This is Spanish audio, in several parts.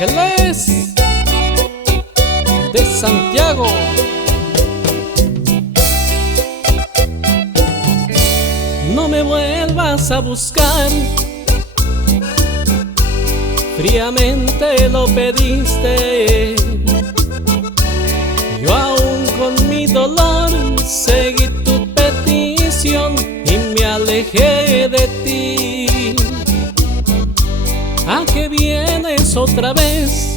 Ángeles de Santiago. No me vuelvas a buscar, fríamente lo pediste. Yo aún con mi dolor seguí tu petición y me alejé de ti. ¿A qué vienes otra vez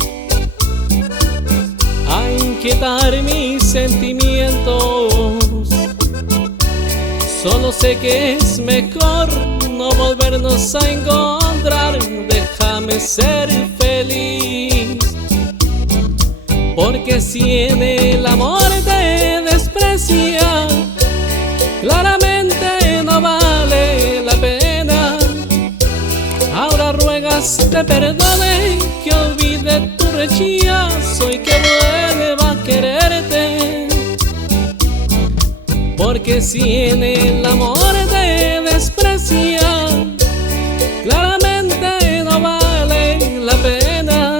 a inquietar mis sentimientos? Solo sé que es mejor no volvernos a encontrar. Déjame ser feliz, porque si en el amor te desprecia, claramente no vale la pena. Ahora ruegas te perdone, que olvide tu rechazo y que vuelva a quererte. Porque si en el amor te desprecia, claramente no vale la pena.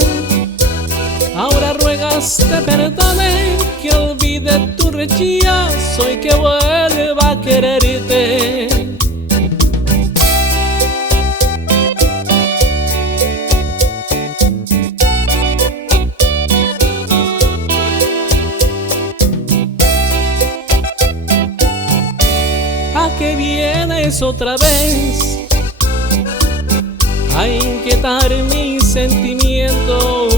Ahora ruegas te perdone, que olvide tu rechazo y que vuelva a quererte. ¿A qué vienes otra vez a inquietar mis sentimientos?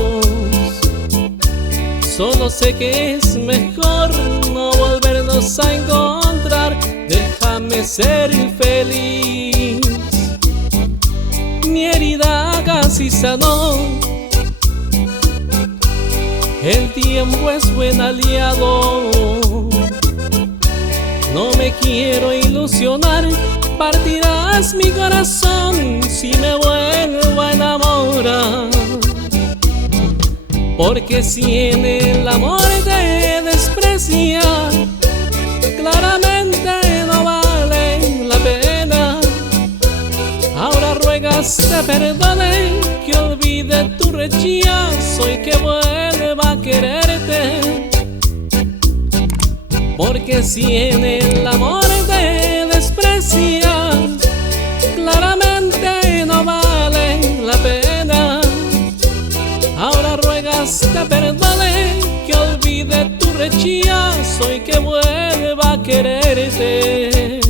Solo sé que es mejor no volvernos a encontrar. Déjame ser feliz. Mi herida casi sanó, el tiempo es buen aliado. No me quiero ilusionar, partirás mi corazón si me vuelvo a enamorar. Porque si en el amor te desprecia, claramente no vale la pena. Ahora ruegas te perdone, que olvide tu rechazo y que vuelva a quererte. Porque si en el amor te desprecia, claramente no vale la pena. Ahora ruegas te perdone, que olvide tu rechazo y que vuelva a quererte.